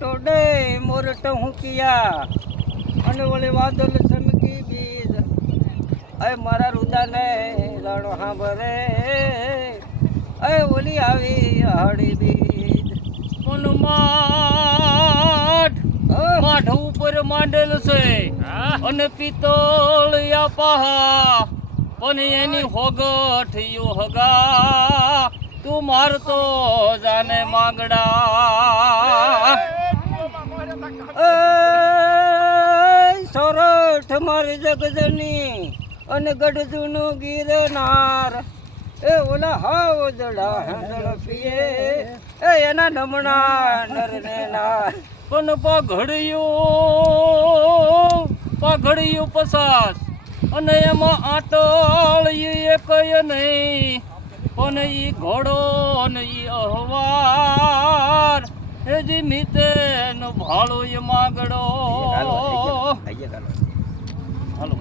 ટોડે મોરટ હું કિયા અને ઓલી વાદળ ચમકી બીજ અય મારા રુદાને રાણો હાંભરે અય ઓલી આવી હાડી બીજ પણ માઠ ઉપર માંડેલ છે અને પિત્તળ પહા પણ એની હોગઠિયું હગા તું મારતો જાને માંગડા સોરઠ મારી જગજની અને ગઢજુનું ગિરનાર એ ઓલા હાવ દડા હેંદળ પીએ એ એના નમણા નરને નાર પણ પાઘડિયું પસાસ અને એમાં આટળ એક નહીં પણ ઈ ઘોડો ને ઈ અહવાર એ જી મિતે નો ભાળો એ માગડો